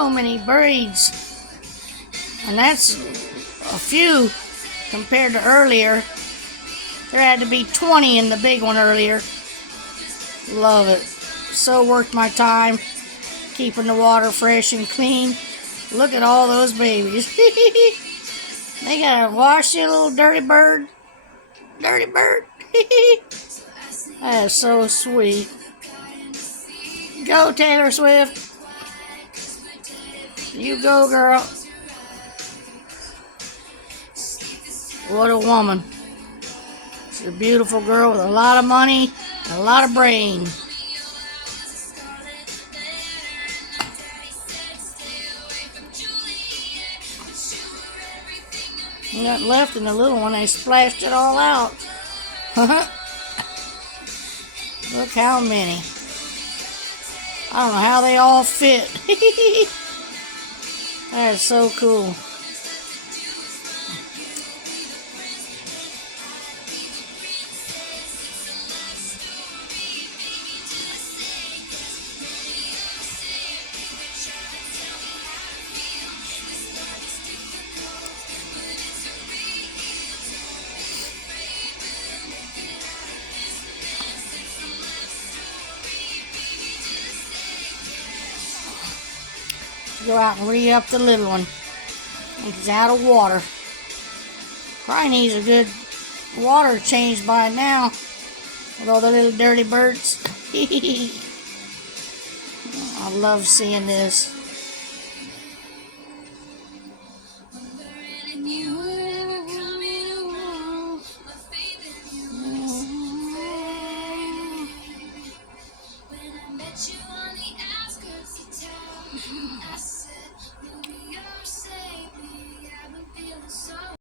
so many breeds. And that's a few compared to earlier. There had to be 20 in the big one earlier. Love it. So worth my time keeping the water fresh and clean. Look at all those babies. They gotta wash you, little dirty bird. Dirty bird. That is so sweet. Go, Taylor Swift. You go, girl. What a woman. She's a beautiful girl with a lot of money and a lot of brain. Nothing left in the little one. They splashed it all out. Look how many. I don't know how they all fit. That is so cool. Go out and re-up the little one. He's out of water. Probably needs a good water change by now with all the little dirty birds. I love seeing this.